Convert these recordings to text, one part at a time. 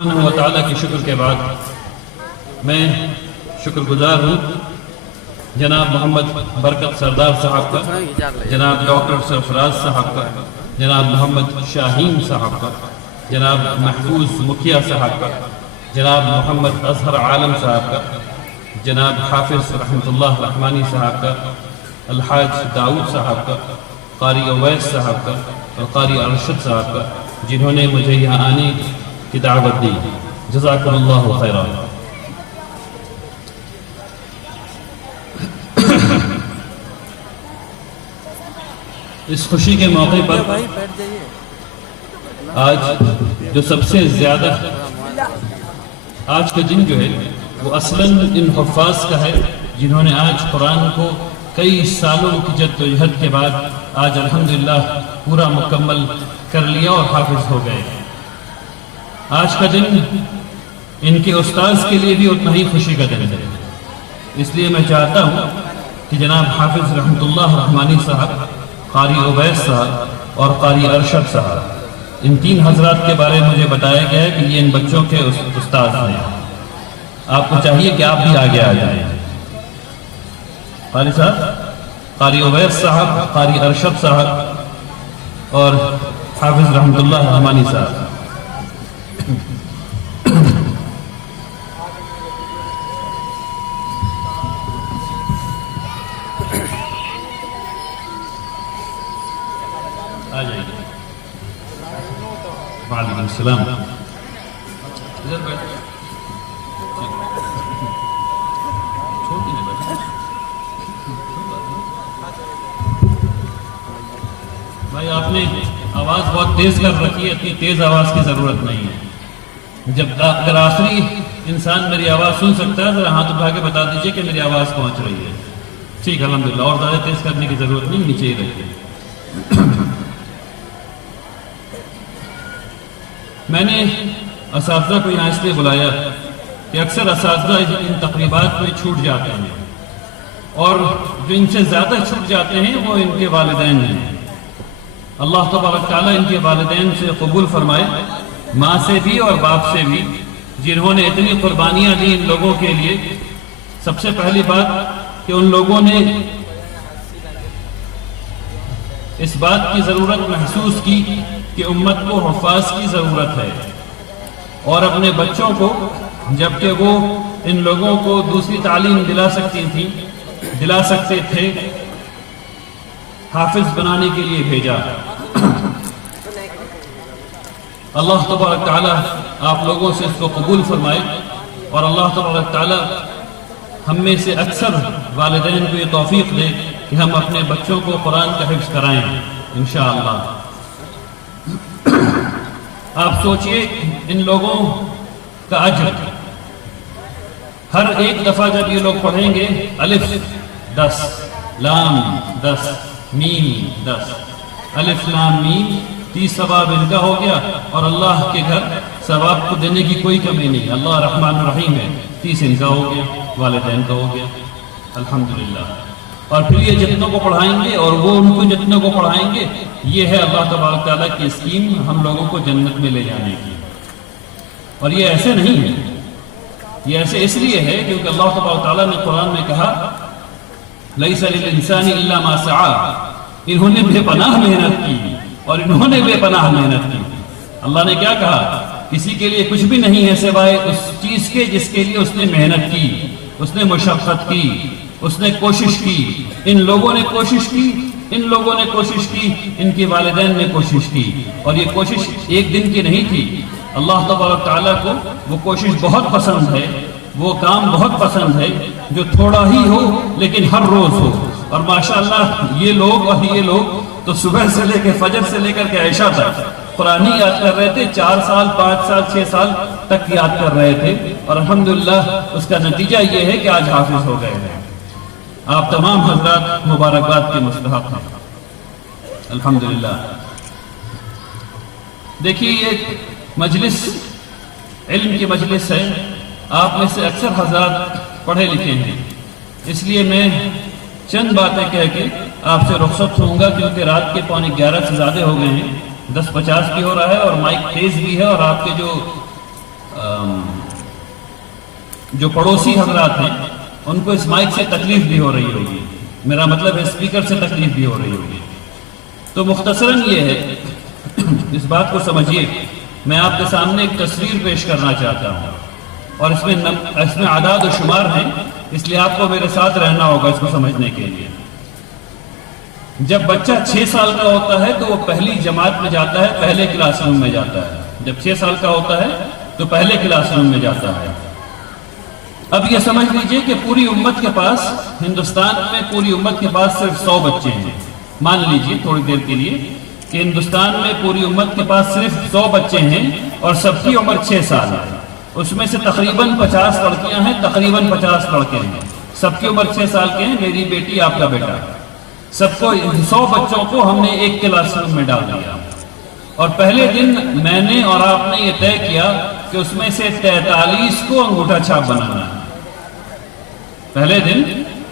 سبحانہ و تعالیٰ کی شکر کے بعد میں شکر گزار ہوں جناب محمد برکت سردار صاحب کا، جناب ڈاکٹر سرفراز صاحب کا، جناب محمد شاہین صاحب کا، جناب محفوظ مکھیا صاحب کا، جناب محمد اظہر عالم صاحب کا، جناب حافظ رحمۃ اللہ رحمانی صاحب کا، الحاج داؤد صاحب کا، قاری اویس صاحب کا اور قاری ارشد صاحب کا، جنہوں نے مجھے یہاں آنے کی دعوت دی۔ جزاکم اللہ خیرا۔ اس خوشی کے موقع پر آج جو سب سے زیادہ آج کا دن جو ہے وہ اصلاً ان حفاظ کا ہے جنہوں نے آج قرآن کو کئی سالوں کی جدوجہد کے بعد آج الحمدللہ پورا مکمل کر لیا اور حافظ ہو گئے۔ آج کا دن ان کے استاذ کے لیے بھی اتنا ہی خوشی کا دن ہے، اس لیے میں چاہتا ہوں کہ جناب حافظ رحمۃ اللہ رحمانی صاحب، قاری اویس صاحب اور قاری ارشد صاحب، ان تین حضرات کے بارے میں مجھے بتایا گیا ہے کہ یہ ان بچوں کے استاذ ہیں۔ آپ کو چاہیے کہ آپ بھی آگے آ جائیں۔ قاری صاحب، قاری اویس صاحب، قاری ارشد صاحب اور حافظ رحمۃ اللہ رحمانی صاحب۔ آ جائیے۔ وعلیکم السلام۔ بھائی آپ نے آواز بہت تیز کر رکھی ہے، اتنی تیز آواز کی ضرورت نہیں ہے۔ جب اگر آخری انسان میری آواز سن سکتا ہے ذرا ہاتھ اٹھا کے بتا دیجئے کہ میری آواز پہنچ رہی ہے۔ ٹھیک، الحمدللہ، اور زیادہ تیز کرنے کی ضرورت نہیں، نیچے ہی رکھیے۔ میں نے اساتذہ کو یہاں اس لیے بلایا کہ اکثر اساتذہ ان تقریبات میں چھوٹ جاتے ہیں، اور جو ان سے زیادہ چھوٹ جاتے ہیں وہ ان کے والدین ہیں۔ اللہ تبارک تعالیٰ ان کے والدین سے قبول فرمائے، ماں سے بھی اور باپ سے بھی، جنہوں نے اتنی قربانیاں دی ان لوگوں کے لیے۔ سب سے پہلی بات کہ ان لوگوں نے اس بات کی ضرورت محسوس کی کہ امت کو حفاظ کی ضرورت ہے، اور اپنے بچوں کو، جبکہ وہ ان لوگوں کو دوسری تعلیم دلا سکتے تھے، حافظ بنانے کے لیے بھیجا۔ اللہ تبارک تعالیٰ آپ لوگوں سے اس کو قبول فرمائے، اور اللہ تبارک تعالیٰ ہم میں سے اکثر والدین کو یہ توفیق دے کہ ہم اپنے بچوں کو قرآن کا حفظ کرائیں انشاءاللہ۔ آپ سوچئے ان لوگوں کا اجر، ہر ایک دفعہ جب یہ لوگ پڑھیں گے الف 10، لام 10، میم 10، الف لام میم، 30 ثواب ان کا ہو گیا، اور اللہ کے گھر ثواب کو دینے کی کوئی کمی نہیں۔ اللہ رحمان الرحیم ہے، 30 ان کا ہو گیا، والدین کا ہو گیا، الحمدللہ۔ اور پھر یہ جتنوں کو پڑھائیں گے اور وہ ان کو جتنوں کو پڑھائیں گے، یہ ہے اللہ تبارک تعالیٰ کی اسکیم ہم لوگوں کو جنت میں لے جانے کی۔ اور یہ ایسے نہیں ہے، یہ ایسے اس لیے ہے کیونکہ اللہ تبارک تعالیٰ نے قرآن میں کہا لیس للانسان الا ما سعى، انہوں نے بے پناہ محنت کی اور انہوں نے بے پناہ محنت کی۔ اللہ نے کیا کہا؟ کسی کے لیے کچھ بھی نہیں ہے سوائے اس چیز کے جس کے لیے اس نے محنت کی، اس نے مشقت کی، اس نے کوشش کی۔ ان لوگوں نے کوشش کی، ان لوگوں نے کوشش کی، ان کے والدین نے کوشش کی، اور یہ کوشش ایک دن کی نہیں تھی۔ اللہ تبارک تعالیٰ کو وہ کوشش بہت پسند ہے، وہ کام بہت پسند ہے جو تھوڑا ہی ہو لیکن ہر روز ہو۔ اور ماشاءاللہ یہ لوگ تو صبح سے لے کے فجر سے لے کر کے عشاء تک قرآن ہی یاد کر رہے تھے، 4 سال 5 سال 6 سال تک یاد کر رہے تھے، اور الحمدللہ اس کا نتیجہ یہ ہے کہ آج حافظ ہو گئے ہیں۔ آپ تمام حضرات مبارکباد کے مستحق ہیں، الحمدللہ۔ دیکھیے یہ مجلس علم کی مجلس ہے، آپ میں سے اکثر حضرات پڑھے لکھے ہیں، اس لیے میں چند باتیں کہہ کے آپ سے رخصت ہوں گا، کیونکہ رات کے 11:15 سے زیادہ ہو گئے ہیں، 10:50 بھی ہو رہا ہے اور مائک تیز بھی ہے، اور آپ کے جو جو پڑوسی حضرات ہیں ان کو اس مائک سے تکلیف بھی ہو رہی ہوگی، میرا مطلب ہے اسپیکر سے تکلیف بھی ہو رہی ہوگی. تو مختصراً یہ ہے، اس بات کو سمجھیے، میں آپ کے سامنے ایک تصویر پیش کرنا چاہتا ہوں، اور اس میں اعداد و شمار ہیں، اس لیے آپ کو میرے ساتھ رہنا ہوگا اس کو سمجھنے کے لیے. جب بچہ 6 سال کا ہوتا ہے تو وہ پہلی جماعت میں جاتا ہے، پہلے کلاس روم میں جاتا ہے. جب 6 سال کا ہوتا ہے تو پہلے کلاس روم میں جاتا ہے. اب یہ سمجھ لیجئے کہ پوری امت کے پاس، ہندوستان میں پوری امت کے پاس صرف 100 بچے ہیں. مان لیجئے تھوڑی دیر کے لیے کہ ہندوستان میں پوری امت کے پاس صرف 100 بچے ہیں اور سب کی عمر 6 سال ہے. اس میں سے تقریباً 50 لڑکیاں ہیں، تقریباً 50 لڑکے ہیں. سب کی عمر 6 سال کے ہیں، میری بیٹی، آپ کا بیٹا. سب کو 100 بچوں کو ہم نے ایک کلاس روم میں ڈال دیا، اور پہلے دن میں نے اور آپ نے یہ طے کیا کہ اس میں سے 43 کو انگوٹھا چھاپ بنانا ہے. پہلے دن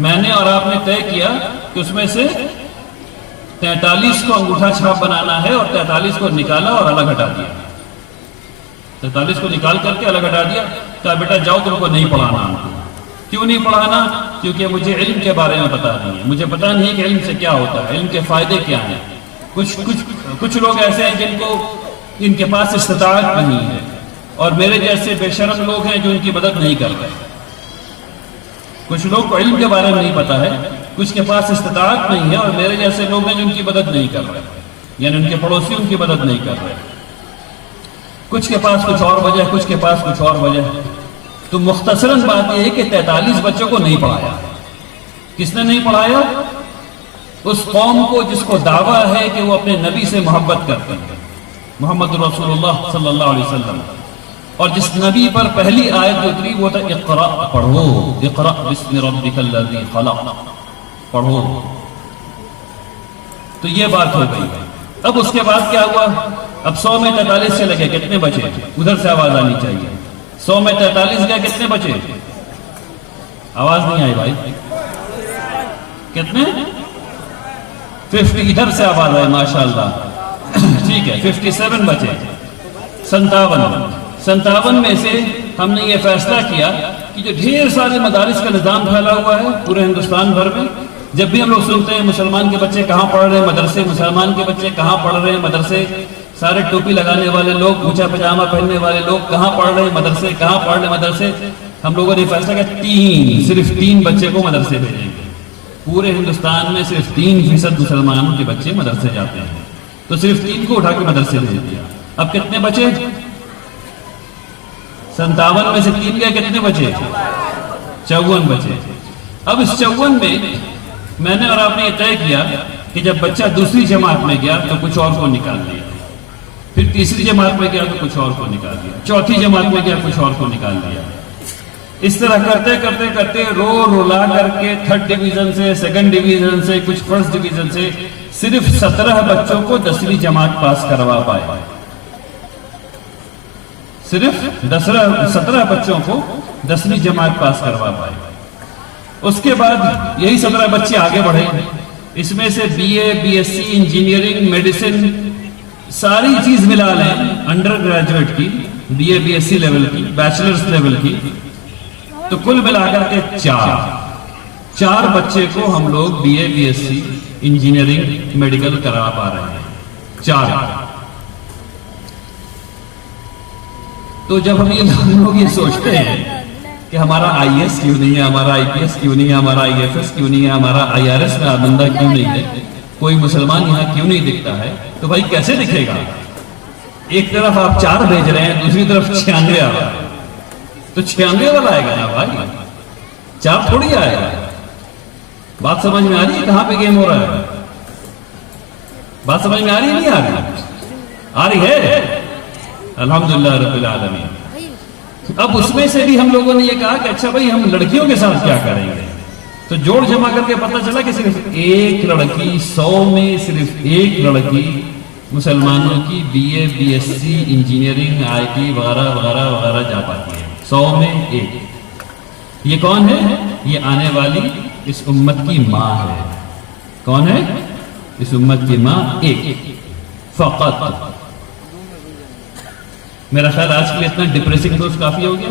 میں نے اور آپ نے طے کیا کہ اس میں سے 43 کو انگوٹھا چھاپ بنانا ہے، اور 43 کو نکالا اور الگ ہٹا دیا. 43 کو نکال کر کے الگ ہٹا دیا. کہا بیٹا جاؤ، تم کو نہیں پڑھانا. کیوں نہیں پڑھانا؟ کیونکہ مجھے علم کے بارے میں پتا نہیں ہے. مجھے پتا نہیں کہ علم سے کیا ہوتا ہے، علم کے فائدے کیا ہیں. کچھ لوگ ایسے ہیں جن کے پاس استطاعت نہیں ہے، اور میرے جیسے بے شرم لوگ ہیں جو ان کی مدد نہیں کر رہے. کچھ لوگ کو علم کے بارے میں نہیں پتا ہے، کچھ کے پاس استطاعت نہیں ہے، اور میرے جیسے لوگ ہیں جو ان کی مدد نہیں کر رہے، یعنی ان کے پڑوسی ان کی مدد نہیں کر رہے. کچھ کے پاس کچھ اور وجہ، کچھ کے پاس کچھ اور وجہ. تو مختصراً بات یہ ہے کہ 43 بچوں کو نہیں پڑھایا. کس نے نہیں پڑھایا؟ اس قوم کو جس کو دعویٰ ہے کہ وہ اپنے نبی سے محبت کرتے ہیں، محمد رسول اللہ صلی اللہ علیہ وسلم، اور جس نبی پر پہلی آیت اتری وہ تھا اقرأ، پڑھو، اقرأ بسم ربک الذی خلق، پڑھو. تو یہ بات ہو گئی. اب اس کے بعد کیا ہوا؟ اب 100 میں 43 سے لگے کتنے بچے؟ ادھر سے آواز آنی چاہیے. 100 میں 43 گئے، کتنے بچے؟ آواز نہیں آئی بھائی. کتنے؟ 50. ادھر سے آواز آئے، ماشاءاللہ. ٹھیک ہے، 57 بچے. 57 میں سے ہم نے یہ فیصلہ کیا کہ جو ڈھیر سارے مدارس کا نظام پھیلا ہوا ہے پورے ہندوستان بھر میں، جب بھی ہم لوگ سنتے ہیں مسلمان کے بچے کہاں پڑھ رہے ہیں مدرسے، مسلمان کے بچے کہاں پڑھ رہے ہیں مدرسے، سارے ٹوپی لگانے والے لوگ، اونچا پجامہ پہننے والے لوگ کہاں پڑھ رہے ہیں مدرسے، کہاں پڑھ رہے ہیں مدرسے. ہم لوگوں نے فیصلہ کیا صرف 3 بچے کو مدرسے بھیجیں گے. پورے ہندوستان میں صرف 3% مسلمانوں کے بچے مدرسے جاتے ہیں، تو صرف 3 کو اٹھا کے مدرسے بھیج دیا. اب کتنے بچے؟ 57 میں سے 3 گئے، کتنے بچے؟ 54 بچے. اب اس 54 میں میں نے اور آپ نے یہ طے کیا کہ جب بچہ دوسری جماعت میں گیا تو کچھ اور کو نکال دیا، پھر تیسری جماعت میں گیا تو کچھ اور کو نکال دیا، چوتھی جماعت میں گیا کچھ اور کو نکال دیا. اس طرح کرتے کرتے کرتے رولا کر کے 3rd ڈویژن سے، 2nd ڈویژن سے، کچھ 1st ڈویژن سے صرف 17 بچوں کو 10ویں جماعت پاس کروا پائے. صرف 17 بچوں کو 10ویں جماعت پاس کروا پائے. اس کے بعد یہی 17 بچے آگے بڑھے. اس میں سے BA BSc انجینئرنگ میڈیسن ساری چیز ملا لیں، انڈر گریجویٹ کی، BA BSc لیول کی، بیچلرز لیول کی، تو کل ملا کر کے 4 بچے کو ہم لوگ BA BSc انجینئرنگ میڈیکل کرا پا رہے ہیں. 4. تو جب ہم لوگ یہ سوچتے ہیں کہ ہمارا IAS کیوں نہیں ہے، ہمارا IPS کیوں نہیں ہے، ہمارا IFS کیوں نہیں ہے، ہمارا IRS میں بندہ کیوں نہیں ہے، کوئی مسلمان یہاں کیوں نہیں دکھتا ہے، تو بھائی کیسے دکھے گا؟ ایک طرف آپ 4 بھیج رہے ہیں، دوسری طرف 96 آ رہا ہے، تو 96 والا آئے گا نا بھائی، 4 تھوڑی آئے گا. بات سمجھ میں آ رہی ہے کہاں پہ گیم ہو رہا ہے؟ بات سمجھ میں آ رہی ہے نہیں آ رہی؟ آ رہی ہے. الحمدللہ رب العالمین. اب اس میں سے بھی ہم لوگوں نے یہ کہا کہ اچھا بھائی ہم لڑکیوں کے ساتھ کیا کریں گے، تو جوڑ جمع کر کے پتہ چلا کہ صرف ایک لڑکی 100 میں صرف ایک لڑکی مسلمانوں کی BA BSc انجینئرنگ IT وغیرہ وغیرہ وغیرہ جا پاتی ہے. 100 میں ایک. یہ کون ہے؟ یہ آنے والی اس امت کی ماں ہے. کون ہے اس امت کی ماں؟ ایک فقط. میرا خیال آج کے لیے اتنا ڈپریسنگ دوست کافی ہو گیا.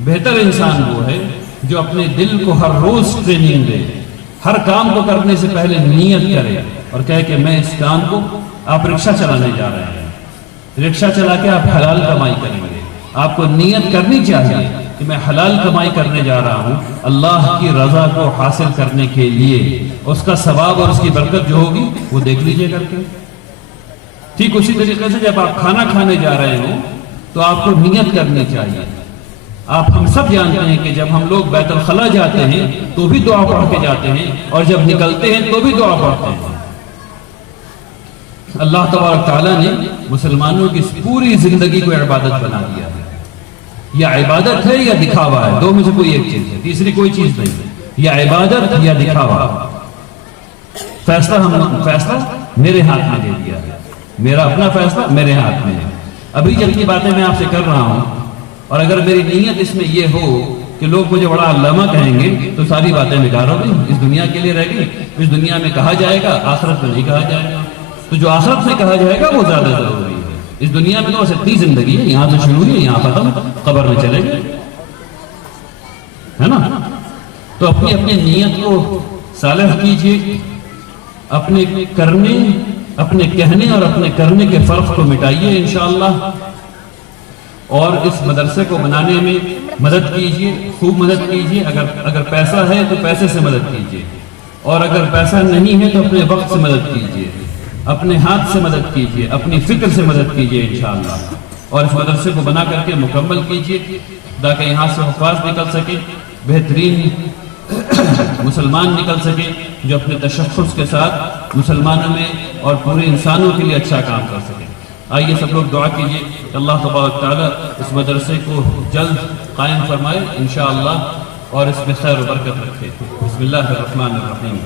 بہتر انسان وہ ہے جو اپنے دل کو ہر روز ٹریننگ دے، ہر کام کو کرنے سے پہلے نیت کرے اور کہے کہ میں اس کام کو، آپ رکشہ چلانے جا رہے ہیں، رکشہ چلا کے آپ حلال کمائی کریں گے، آپ کو نیت کرنی چاہیے کہ میں حلال کمائی کرنے جا رہا ہوں اللہ کی رضا کو حاصل کرنے کے لیے، اس کا ثواب اور اس کی برکت جو ہوگی وہ دیکھ لیجئے کر کے۔ ٹھیک اسی طریقے سے جب آپ کھانا کھانے جا رہے ہوں تو آپ کو نیت کرنی چاہیے۔ آپ ہم سب جانتے ہیں کہ جب ہم لوگ بیت الخلا جاتے ہیں تو بھی دعا پڑھ کے جاتے ہیں، اور جب نکلتے ہیں تو بھی دعا پڑھتے ہیں۔ اللہ تبارک تعالیٰ نے مسلمانوں کی پوری زندگی کو عبادت بنا دیا ہے۔ یا عبادت ہے یا دکھاوا ہے، دو میں سے کوئی ایک چیز ہے، تیسری کوئی چیز نہیں ہے، یا عبادت یا دکھاوا۔ فیصلہ میرے ہاتھ میں دے دیا ہے، میرا اپنا فیصلہ میرے ہاتھ میں ہے۔ ابھی جب کی باتیں میں آپ سے کر رہا ہوں، اور اگر میری نیت اس میں یہ ہو کہ لوگ مجھے بڑا علامہ کہیں گے تو ساری باتیں بیکار ہو گئی، اس دنیا کے لیے رہ گئی۔ اس دنیا میں کہا جائے گا، آخرت میں نہیں کہا جائے گا، تو جو آخرت میں کہا جائے گا وہ زیادہ ضروری ہے۔ اس دنیا میں تو بس اتنی زندگی ہے، یہاں سے شروع ہے یہاں ختم، قبر میں چلے گئے، ہے نا؟ تو اپنی اپنی نیت کو صالح کیجیے، اپنے کرنے، اپنے کہنے اور اپنے کرنے کے فرق کو مٹائیے انشاءاللہ، اور اس مدرسے کو بنانے میں مدد کیجیے، خوب مدد کیجیے۔ اگر پیسہ ہے تو پیسے سے مدد کیجیے، اور اگر پیسہ نہیں ہے تو اپنے وقت سے مدد کیجیے، اپنے ہاتھ سے مدد کیجیے، اپنی فکر سے مدد کیجیے انشاءاللہ، اور اس مدرسے کو بنا کر کے مکمل کیجیے تاکہ یہاں سے حفاظ نکل سکے، بہترین مسلمان نکل سکے جو اپنے تشخص کے ساتھ مسلمانوں میں اور پورے انسانوں کے لیے اچھا کام کر سکے۔ آئیے سب لوگ دعا کیجیے کہ اللہ تبارک تعالیٰ اس مدرسے کو جلد قائم فرمائے انشاءاللہ، اور اس میں خیر و برکت رکھے۔ بسم اللہ الرحمن الرحیم۔